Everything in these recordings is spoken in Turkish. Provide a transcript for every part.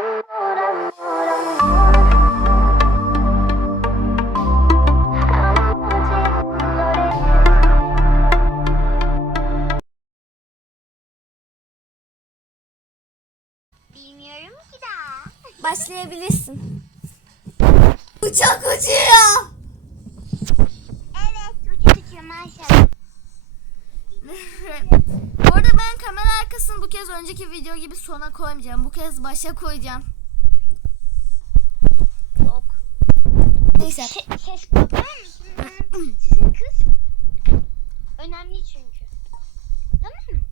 Bilmiyorum ki daha. Başlayabilirsin. Uçak uçuyor. Evet uçak uçuyor maşallah. bu arada ben kamera arkasını bu kez önceki video gibi sona koymayacağım. Bu kez başa koyacağım. Yok. Neyse. Se- ses kapar mısın? Sizin kız önemli çünkü. Tamam mı?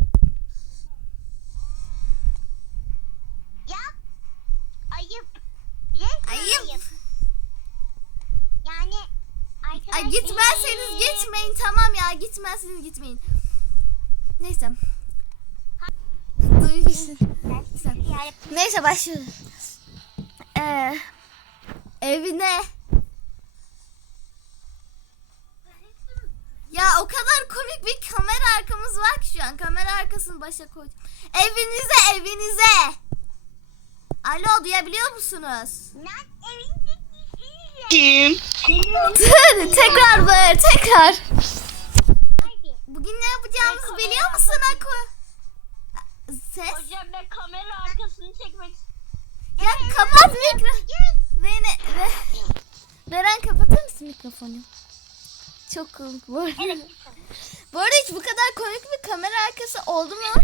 Ya ayıp. Resmen Ayıp. Yani arkadaşlar... Ay gitmezseniz gitmeyin tamam ya gitmezseniz gitmeyin. Neyse. Duygusun. Yani Neyse başlıyoruz. Ee, evine. Ya o kadar komik bir kamera arkamız var ki şu an. Kamera arkasını başa koydum. Evinize evinize. Alo duyabiliyor musunuz? Kim? Dur, tekrar bağır tekrar. Yapacağımızı biliyor musun Aku? Ses. Hocam ben kamera arkasını çekmek Ya kapat mikro. Beni, Re, Beren kapatır mısın mikrofonu? Çok komik bu arada. Bu arada hiç bu kadar komik bir kamera arkası oldu mu?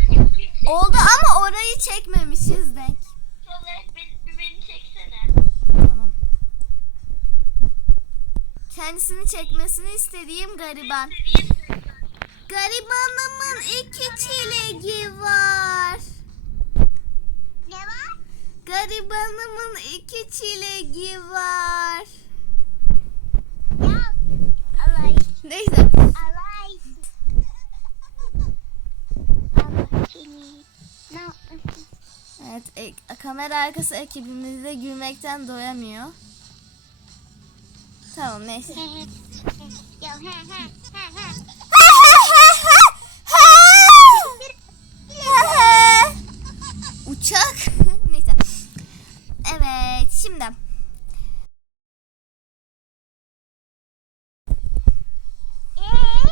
Oldu ama orayı çekmemişiz denk. olarak beni, beni çeksene. Tamam. Kendisini çekmesini istediğim gariban. Garibanımın iki çileği var. Ne var? Garibanımın iki çileği var. Ya Allah Neyse. Yapmasın? Evet, kamera arkası ekibimiz de gülmekten doyamıyor. Tamam neyse. Şimdi. Ee?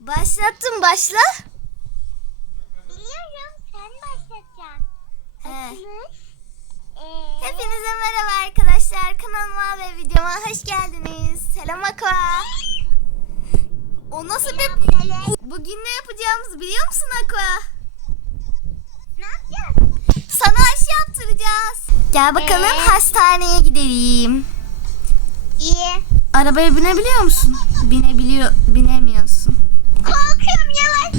Başlattım, başla. Biliyorum sen başlatacaksın. Ee, Hepinize merhaba arkadaşlar. Kanalıma ve videoma hoş geldiniz. Selam Aqua. O nasıl bir... Bugün ne yapacağımızı biliyor musun Aqua? ne yapacağız? Sana aşı yaptıracağız. Gel bakalım Ee? hastaneye gidelim. İyi. Arabaya binebiliyor musun? Binebiliyor, binemiyorsun. Korkuyorum yavaş.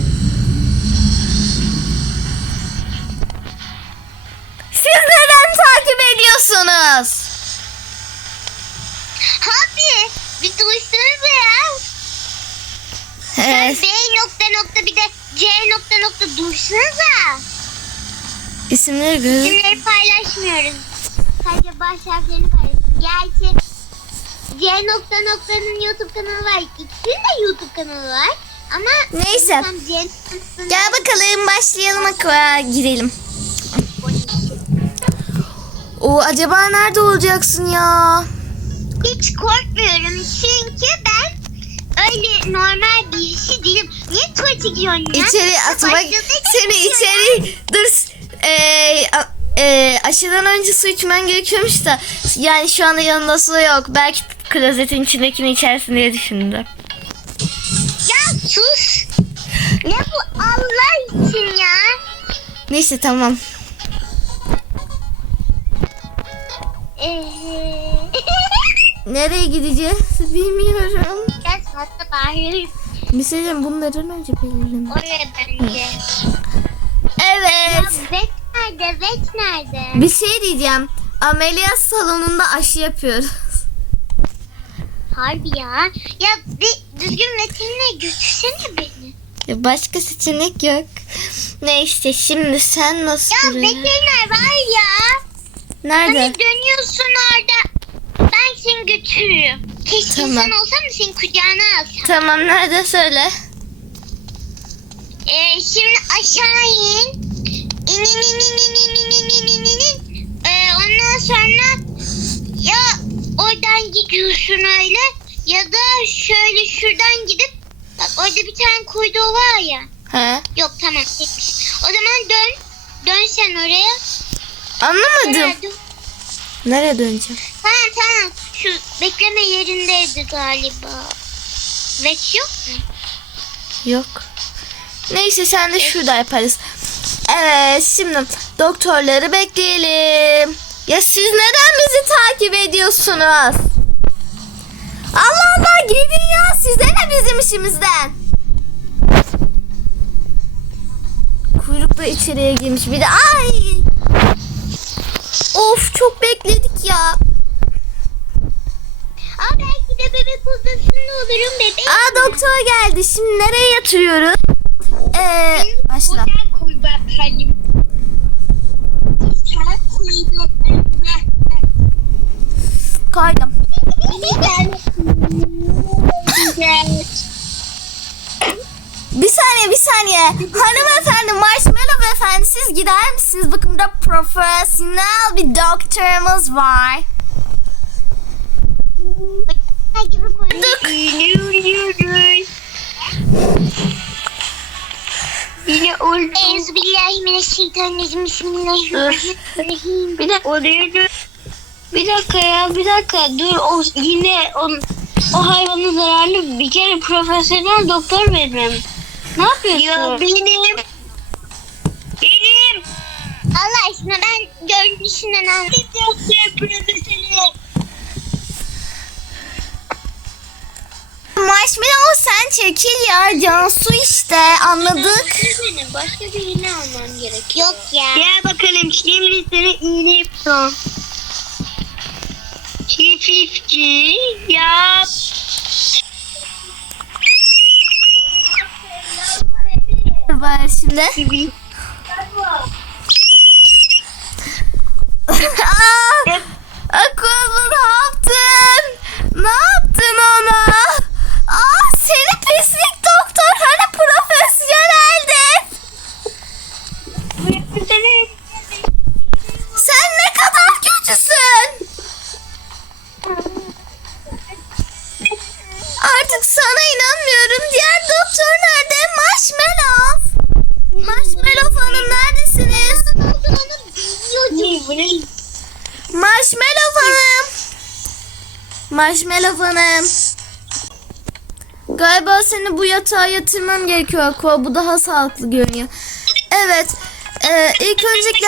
Siz neden takip ediyorsunuz? Abi bir duysanıza ya. Evet. B nokta nokta bir de C nokta nokta duysanıza. İsimleri göz. İsimleri paylaşmıyoruz. Sadece baş harflerini paylaşın. Gerçi C nokta noktanın YouTube kanalı var. İkisinin de YouTube kanalı var. Ama Neyse. C Gel bakalım başlayalım Aqua. Girelim. O acaba nerede olacaksın ya? Hiç korkmuyorum çünkü ben öyle normal bir şey değilim. Niye tuvalete gidiyorsun ya? İçeri atmak seni içeri dur a- eee, aşıdan önce su içmen gerekiyormuş da yani şu anda yanında su yok belki klozetin içindekini içersin diye düşündüm. Ya sus. Ne bu Allah için ya? Neyse tamam. Ee, Nereye gideceğiz bilmiyorum. Biraz fazla bağırıyorum. Bir şey diyeceğim bunlardan önce belirledim. Oraya bence. Evet. vet nerede? Vet nerede? Bir şey diyeceğim. Ameliyat salonunda aşı yapıyoruz. Harbi ya. Ya bir düzgün veterine götürsene beni. Ya Başka seçenek yok. Neyse şimdi sen nasıl Ya buraya- veteriner var ya. Nerede? Hani dönüyorsun orada. Ben seni götürürüm. Keşke Tamam. sen olsam da seni kucağına alsam. Tamam nerede söyle. Ee, şimdi aşağı in. Ee, ondan sonra ya oradan gidiyorsun öyle ya da şöyle şuradan gidip bak orada bir tane kuyruğu var ya. He. Yok tamam gitmiş. O zaman dön. Dön sen oraya. Anlamadım. Nereye dön? Nereye döneceğim? Tamam tamam. Şu bekleme yerindeydi galiba. Veç yok mu? Yok. Neyse sen de şurada yaparız. Evet şimdi doktorları bekleyelim. Ya siz neden bizi takip ediyorsunuz? Allah Allah gidin ya size ne bizim işimizden? Kuyrukla içeriye girmiş bir de ay. Of çok bekledik ya. Aa belki de bebek odasında olurum bebek. Aa doktor geldi. Şimdi nereye yatırıyoruz? Ee, başla. Koydum. Bir saniye bir saniye. Hanımefendi Marshmallow efendi siz gider misiniz? Bakın burada profesyonel bir doktorumuz var. Yürüyoruz. Yine oldu. Euzubillahimineşşeytanirracim. Bismillahirrahmanirrahim. Bir dakika oraya dur. Bir dakika ya bir dakika dur o yine o, o hayvana zararlı bir kere profesyonel doktor benim. Ne yapıyorsun? Ya benim. Benim. Allah aşkına ben görünüşünden anladım. Doktor profesyonel. Marshmallow sen çekil ya. Cansu işte anladık. Benim başka bir iğne almam gerek. Yok ya. Gel bakalım şimdi seni iğne yapacağım. Çiftçi yap. Var şimdi. Aa, Akıllı ne yaptın? Ne yaptın Marshmallow Hanım. Galiba seni bu yatağa yatırmam gerekiyor Aqua. Bu daha sağlıklı görünüyor. Evet. e, ilk öncelikle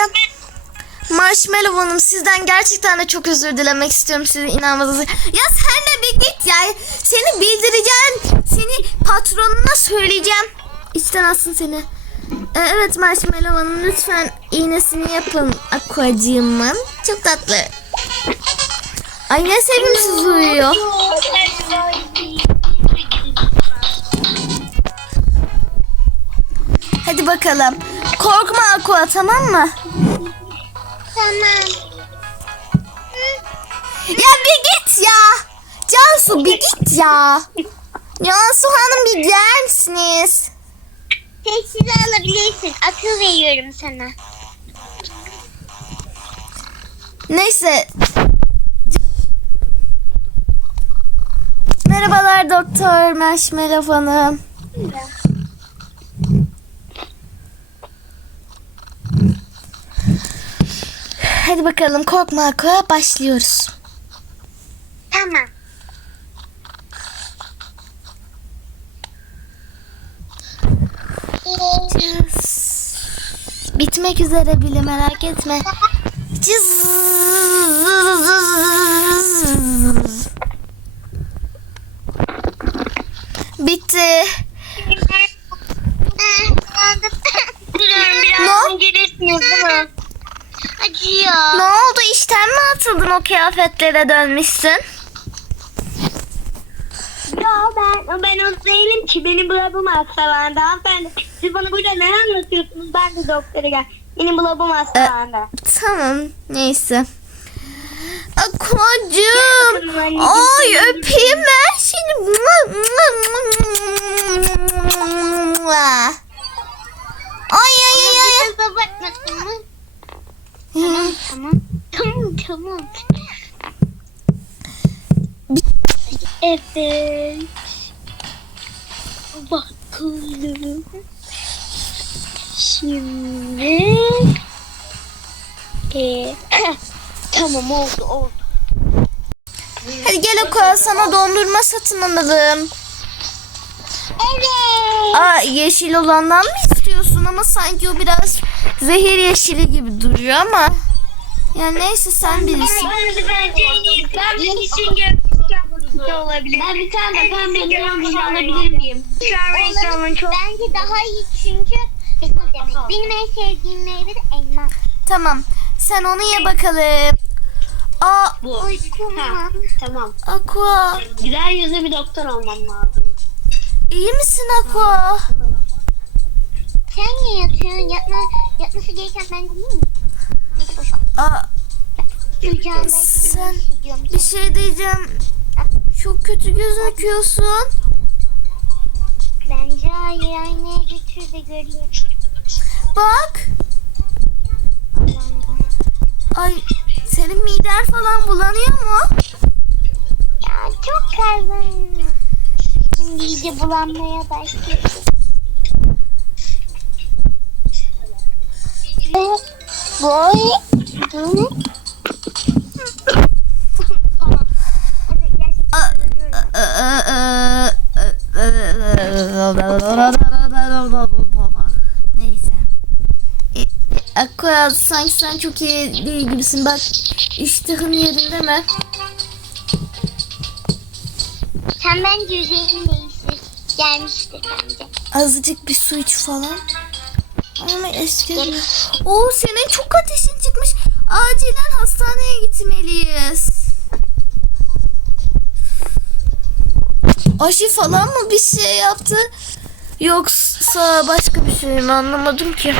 Marshmallow Hanım sizden gerçekten de çok özür dilemek istiyorum sizin inanmanızı. Ya sen de bir git ya. Seni bildireceğim. Seni patronuna söyleyeceğim. İçten alsın seni. E, evet Marshmallow Hanım lütfen iğnesini yapın Aquacığımın. Çok tatlı. Ay ne sevimsiz uyuyor. Hadi bakalım. Korkma Aqua tamam mı? Tamam. Ya bir git ya. Cansu bir git ya. Cansu Hanım bir gider misiniz? Teşhisi alabilirsin. Akıl veriyorum sana. Neyse. Merhabalar Doktor Marshmallow Hanım. Hadi bakalım korkma Aqua başlıyoruz. Tamam. Bitmek üzere bile merak etme. Cız. Bitti. Ah, anladım. Durun Ne? birazdan gelirsiniz değil mi? Acıyor. Ne oldu işten mi atıldın o kıyafetlere dönmüşsün? Ya ben, ben o değilim ki beni blabım hastalandı hanımefendi. Siz bana burada ne anlatıyorsunuz? Ben de doktora gel. Benim blabım hastalandı. Tamam neyse. Akocum. Ay öpeyim ben seni. Ay ay ay ay. Biraz abartmasın tamam. Evet. Bakalım. Şimdi. Ee, tamam oldu oldu. Hadi gel Aqua sana dondurma satın alalım. Evet. Aa yeşil olandan mı istiyorsun ama sanki o biraz zehir yeşili gibi duruyor ama. Ya neyse sen bilirsin. Ben de bence en iyi ben bir için olabilir. Ben bir tane de pembe rengini alabilir miyim? Şu an çok Bence daha iyi çünkü demek. Benim en sevdiğim meyve de elma. Tamam. Sen onu ye bakalım. Aa bu. Uykum Ha, tamam. Aqua. Güzel yüzlü bir doktor olmam lazım. iyi misin Aqua? Sen niye yatıyorsun? Yatma, yatması gereken ben değil mi? Neyse boş ver. Aa Sen- Bir şey diyeceğim. Çok kötü gözüküyorsun. Bence hayır aynaya götür de göreyim. Bak. Ay senin miden falan bulanıyor mu? Ya çok kazın. Şimdi iyice bulanmaya başladı. Boy. Tamam. Hadi gerçekten ölüyorum. Neyse. E, Aqua sanki sen çok iyi değil gibisin. Bak iştahın yerinde mi? Sen bence üzerin değiştir. Gelmiştir bence. Azıcık bir su iç falan. Ama eski. Oo senin çok ateşin çıkmış. Acilen hastaneye gitmeliyiz. Aşı falan mı bir şey yaptı? Yoksa başka bir şey mi anlamadım ki.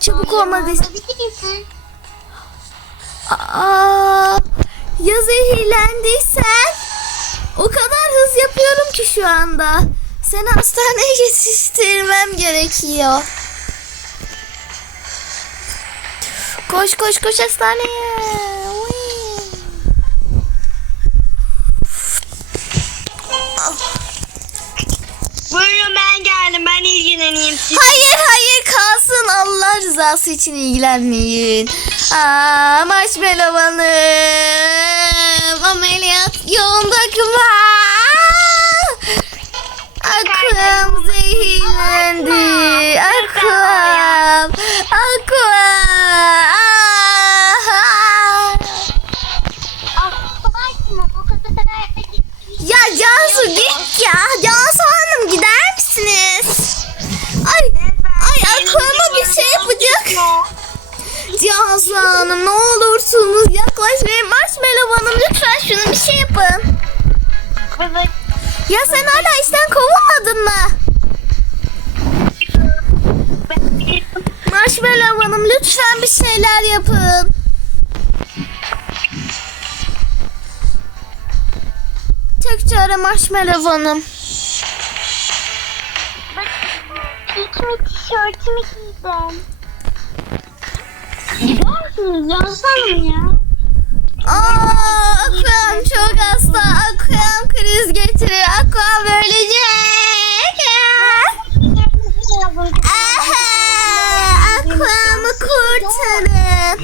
Çabuk olmalıyız. Olabilirsin. Aa, ya zehirlendiysen? O kadar hız yapıyorum ki şu anda. Seni hastaneye yetiştirmem gerekiyor. Koş koş koş hastaneye. Uy. İlgileneyim siz. Hayır hayır kalsın Allah rızası için ilgilenmeyin. Aa, marshmallow hanım ameliyat yoğunda Aklım zehirlendi. Aklım. Aklım. Ya Cansu git ya. Cansu yapacak. Cansu Hanım ne olursunuz yaklaşmayın. Marshmallow Hanım lütfen şunu bir şey yapın. Evet. Ya sen hala işten kovulmadın mı? Marshmallow Hanım lütfen bir şeyler yapın. Tek çare Marshmallow Hanım. Bak tişörtümü giydim. Misiniz Cansanım ya? Aa, Aquam çok hasta. Aquam kriz geçiriyor. Aquam ölecek. Aha, Aquam'ı kurtarın.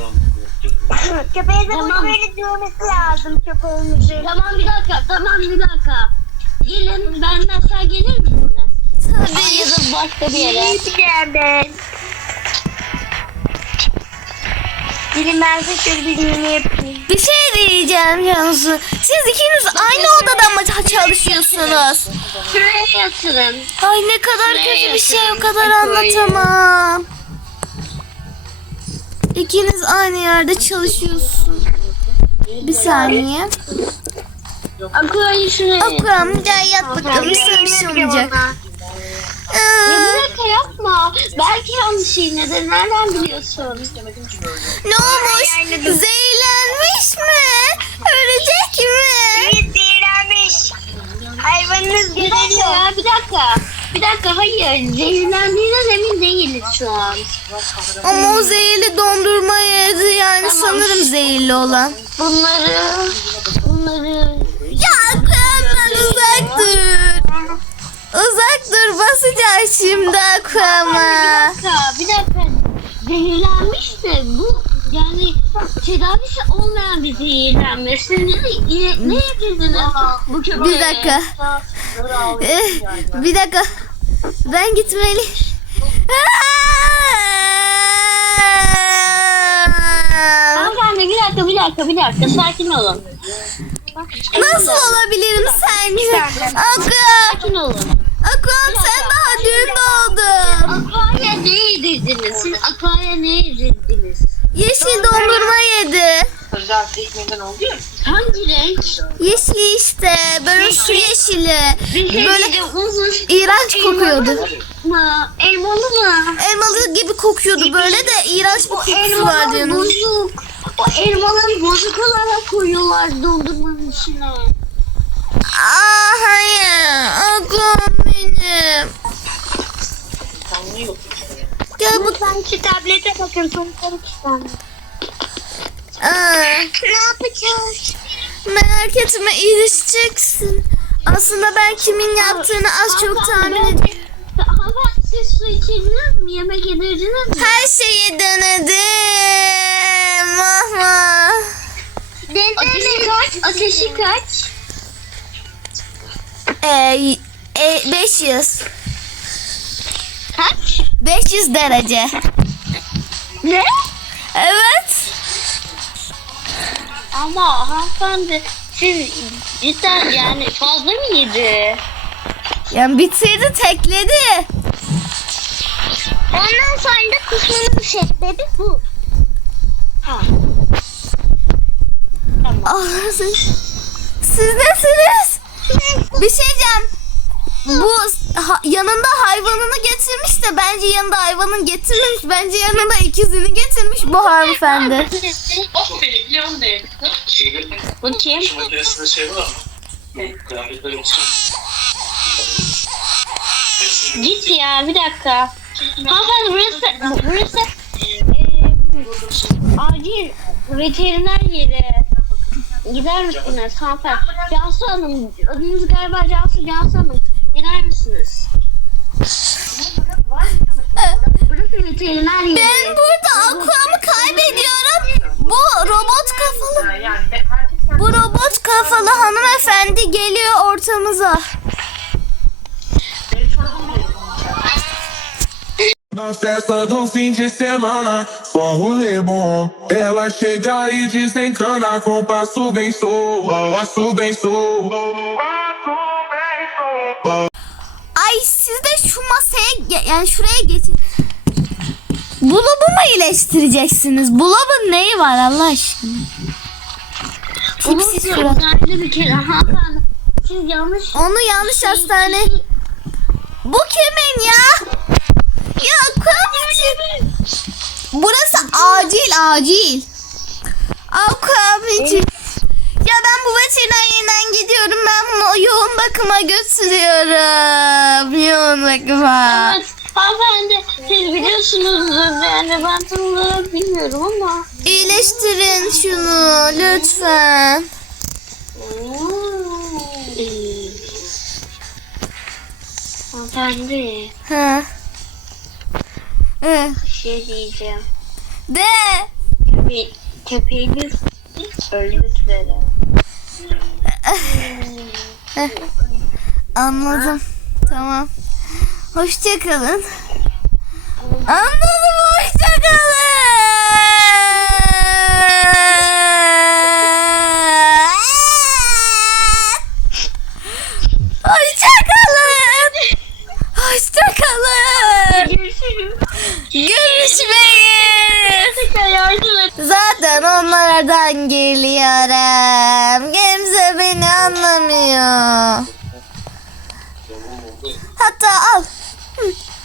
Köpeğe de Tamam. bunu böyle dövmesi lazım çok olmuş. Tamam bir dakika. Tamam bir dakika. Gelin ben aşağı gelir misiniz? Tabii. Ya da başka bir yere. Ben. Dilim şöyle bir iğne yapayım. Bir şey diyeceğim Cansu. Siz ikiniz aynı odada mı çalışıyorsunuz? Şuraya yatırın. Ay ne kadar Şuraya kötü bir şey o kadar anlatamam. İkiniz aynı yerde çalışıyorsun. Bir saniye. Akılayı şuraya. Okum gel yat bakalım sana bir şey olmayacak. Ya Aa, bir dakika yapma. Belki yanlış iğnede. Nereden biliyorsun? ne olmuş? Zehirlenmiş mi? Ölecek mi? Zehirlenmiş. Hayvanınız Bir dakika ya bir dakika. Bir dakika hayır. Zehirlendiğinden emin değiliz şu an. Ama o zehirli dondurma yedi yani sanırım zehirli olan. Bunları bunları Ya Aquaman uzak şimdi Aquaman. Bir dakika, bir dakika. Zehirlenmiş de bu yani tedavisi olmayan bir zehirlenme. Siz ne, ne, ne yedirdiniz bu köpeğe? Bir dakika. Eh, bir dakika. Ben gitmeli. Hanımefendi bir dakika, bir dakika, bir dakika. Sakin olun. Nasıl olabilirim sence? Aqua, Sakin olun. Aquam sen daha dün doğdun. Akvaya ne yedirdiniz? Siz akvaya ne yedirdiniz? Yeşil dondurma yedi. Özel ekmeğinden oldu ya. Hangi renk? Yeşili işte böyle su yeşili. Böyle Böyle uzun iğrenç kokuyordu. mı? Elmalı mı? Elmalı gibi kokuyordu böyle de iğrenç bir kokusu var Elmalar bozuk. O elmaları bozuk olarak koyuyorlar dondurmanın içine. Aa hayır. Aquam benim. Gel bu Lütfen şu tablete bakın. Sonuçları çıkarın. Aa, Ne yapacağız? merak etme iyileşeceksin. Aslında ben kimin yaptığını az çok tahmin ediyorum. Ama siz su içirdiniz mi? Yemek yedirdiniz mi? Her şeyi denedim. Mahma. Ateşi kaç? Ateşi kaç? Ee, e, 500. Kaç? 500 derece. Ne? Evet. Ama hanımefendi siz cidden yani fazla mı yedi? Yani bitirdi tekledi. Ondan sonra da kusmanın sebebi bu. Ha. Ah, siz, siz nesiniz? Bir şey diyeceğim. Bu ha- yanında hayvanını getirmiş de bence yanında hayvanın getirmemiş. Bence yanında ikizini getirmiş bu hanımefendi. Bu kim? Git ya bir dakika. Hanımefendi burası, burası eee, acil veteriner yeri. Gider misiniz hanımefendi? Cansu Hanım, adınız galiba Cansu, Cansu Hanım. Gider misiniz? Burası veteriner yeri. Ben burada akuamı kaybediyorum. Bu robot kafalı. Bu robot kafalı hanımefendi geliyor ortamıza. benim çorabım değil. Na festa do fim de semana, só rolê bom. Ela chega e desencana com passo bem solto, passo bem solto. Ay siz de şu masaya yani şuraya geçin. Bulabı mı iyileştireceksiniz? Bulabın neyi var Allah aşkına? Tipsiz surat. bir kere hanımefendi. Siz yanlış Onu yanlış hastane. Bu kimin ya? Ya Aquabicim. Burası acil acil. Aquabicim. Ya ben bu veterinerinden gidiyorum. Ben bunu yoğun bakıma götürüyorum. Yoğun bakıma. Evet, hanımefendi siz biliyorsunuzdur yani ben olarak bilmiyorum ama. İyileştirin şunu lütfen. Hanımefendi Ha. Ee, bir şey diyeceğim. de. Köpe köpeğiniz öldü üzere. Anladım. Tamam. Hoşça kalın. Anladım. Hoşça onlardan geliyorum. Kimse beni anlamıyor. Hatta al.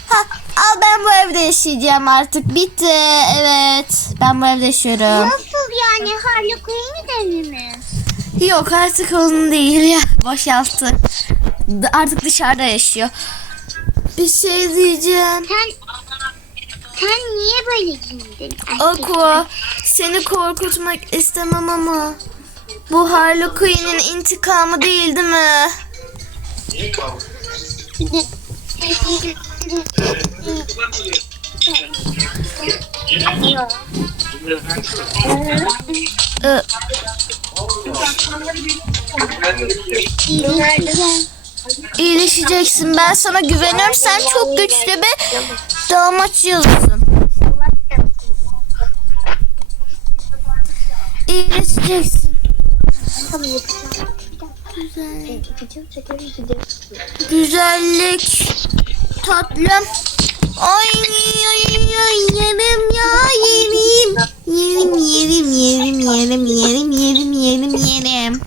Ha, al ben bu evde yaşayacağım artık. Bitti. Evet. Ben bu evde yaşıyorum. Nasıl yani Harley Quinn'i de mi? Yok artık onun değil ya. Boşalttı. Artık dışarıda yaşıyor. Bir şey diyeceğim. Sen öyle giyindin? Aqua seni korkutmak istemem ama bu Harley Quinn'in intikamı değil değil mi? Ee, iyileşeceksin. Ben sana güveniyorum. Sen çok güçlü bir damatçılısın. İyileşeceksin. Güzellik. Tatlım. Ay ay ay yerim ya yerim. Yerim yerim yerim yerim yerim yerim yerim yerim.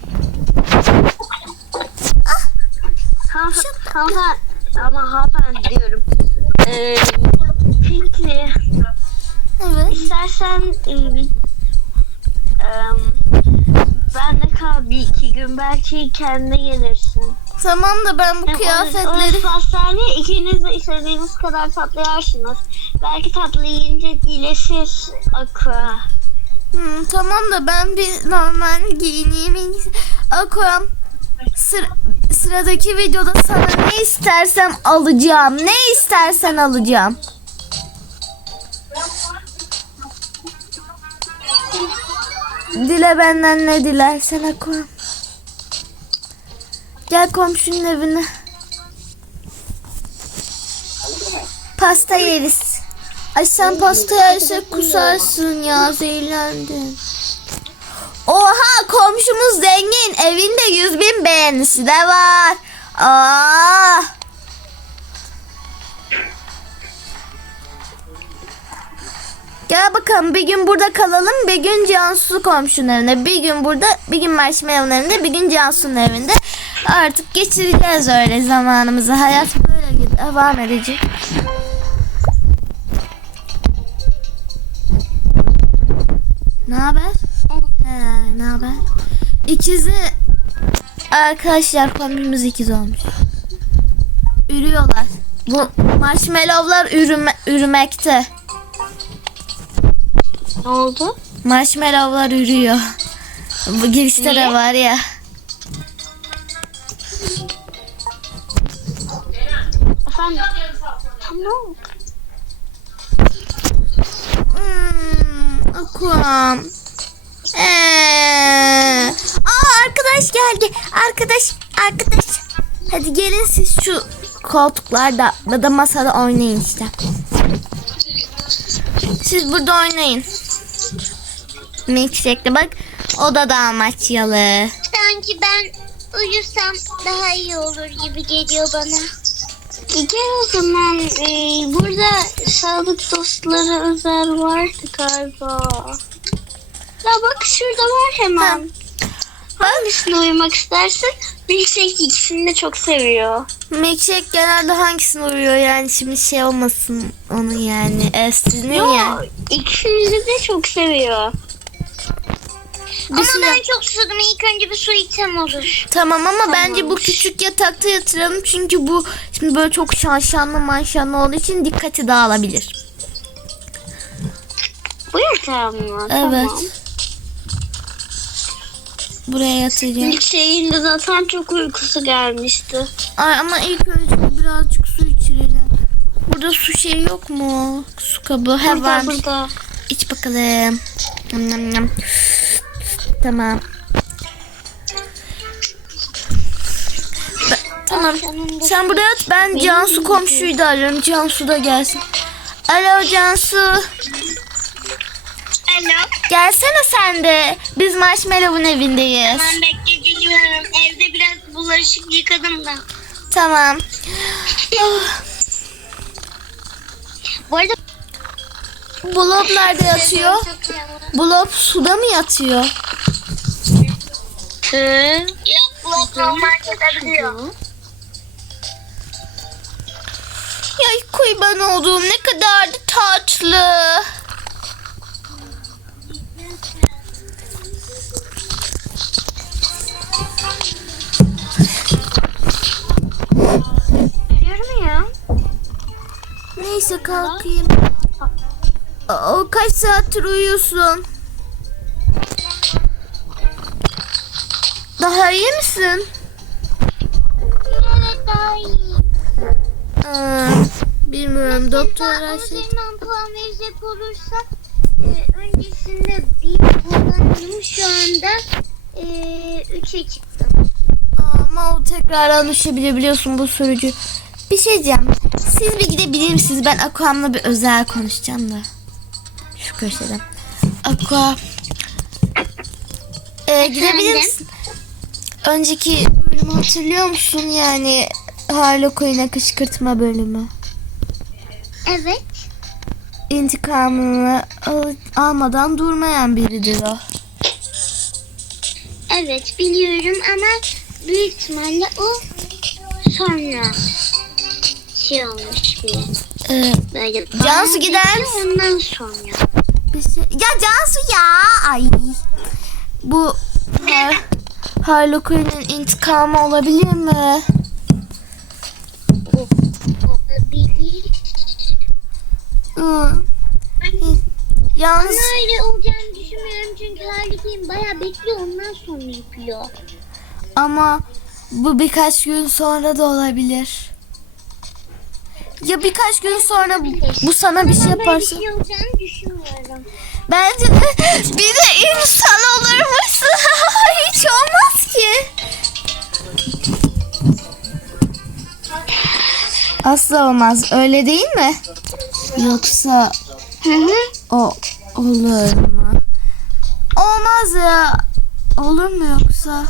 Hanımefendi ama hanımefendi diyorum. Ee, Pinky, Evet. istersen e, ben de kal bir iki gün belki kendine gelirsin. Tamam da ben bu Hem kıyafetleri... Orası hastane ikiniz de istediğiniz kadar tatlı yersiniz. Belki tatlı yiyince iyileşir Aqua. Hmm, tamam da ben bir normal giyineyim. Aquam sır, sıradaki videoda sana ne istersem alacağım. Ne istersen alacağım. Dile benden ne dilersen Aquam. Gel komşunun evine. Pasta yeriz. Ay sen pasta yersek kusarsın ya zehirlendin. Oha komşumuz zengin. Evinde yüz bin beğenisi de var. Aa. Gel bakalım bir gün burada kalalım bir gün Cansu komşunun evinde bir gün burada bir gün Marshmallow'un evinde bir gün Cansu'nun evinde artık geçireceğiz öyle zamanımızı hayat böyle devam edecek. Ne haber? Ne haber? İkizi arkadaşlar komşumuz ikiz olmuş. Ürüyorlar. Bu marshmallowlar ürüme, ürümekte. Ne oldu? Marshmallowlar ürüyor. Bu girişte de var ya. Efendim? Tamam. Hmm, Aquam. Ee, aa arkadaş geldi. Arkadaş, arkadaş. Hadi gelin siz şu koltuklarda ya da masada oynayın işte. Siz burada oynayın. Milkshake'le bak o da damatyalı. Sanki ben uyusam daha iyi olur gibi geliyor bana. Gel o zaman. Ee, burada sağlık dostları özel vardı galiba. Ya bak şurada var hemen. Hangisine uyumak istersin? Milkshake ikisini de çok seviyor. Milkshake genelde hangisine uyuyor yani şimdi şey olmasın onun yani. E, sizin Yo, ya. ikisini de çok seviyor. Ama şey- ben çok susadım. İlk önce bir su içsem olur. Tamam ama bence bu küçük yatakta yatıralım çünkü bu şimdi böyle çok şanşanlı manşanlı olduğu için dikkati dağılabilir. Bu yatağı mı? Evet. Tamam. Buraya yatacağım. Milkshake'in de zaten çok uykusu gelmişti. Ay ama ilk önce birazcık su içirelim. Burada su şey yok mu? Su kabı. He Burada varmış. burada. İç bakalım. Nam nam nam. Tamam. Ben- tamam. Sen burada yat. Ben Cansu komşuyu da arıyorum. Cansu da gelsin. Alo Cansu. Alo. Gelsene sen de. Biz Marshmallow'un evindeyiz. Ben bekle geliyorum. Evde biraz bulaşık yıkadım da. Tamam. Oh, Bu arada Blob nerede yatıyor? Blob suda mı yatıyor? Yok bu normalde. Ya kurban olduğum ne kadar da tatlı. Ya. Neyse kalkayım. O kaç saattir uyuyorsun? Daha iyi misin? Evet daha iyi. Aa, bilmiyorum doktor üzerinden puan verecek olursak e, öncesinde bir kullanıyordum şu anda e, 3'e çıktım. Ama o tekrardan düşebilir biliyorsun bu sürücü. Bir şey diyeceğim. Siz bir gidebilir misiniz? Ben Aqua'mla bir özel konuşacağım da. Şu köşeden. Aqua. Ee, gidebilir Efendim? misin? Önceki bölümü hatırlıyor musun? Yani Harley Quinn'e kışkırtma bölümü. Evet. İntikamını al- almadan durmayan biridir o. Evet biliyorum ama büyük ihtimalle o sonra şey olmuş bir Ee, böyle. Cansu gider misin? Ondan sonra. bir şey... Ya Cansu ya! Ay. Bu Har Harley Quinn'in intikamı olabilir mi? Olabilir. Hı. Yalnız Ama öyle olacağını düşünmüyorum çünkü Harley'in bayağı bekliyor ondan sonra yapıyor. ama bu birkaç gün sonra da olabilir. Ya birkaç gün sonra bu sana bir şey Ben yaparsa? bir şey olacağını düşünmüyorum. Bence de bir de insan olurmuşsun. Hiç olmaz ki. Asla olmaz. Öyle değil mi? Yoksa Hı hı. o olur mu? Olmaz ya. Olur mu yoksa?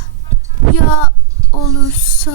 Ya olursa?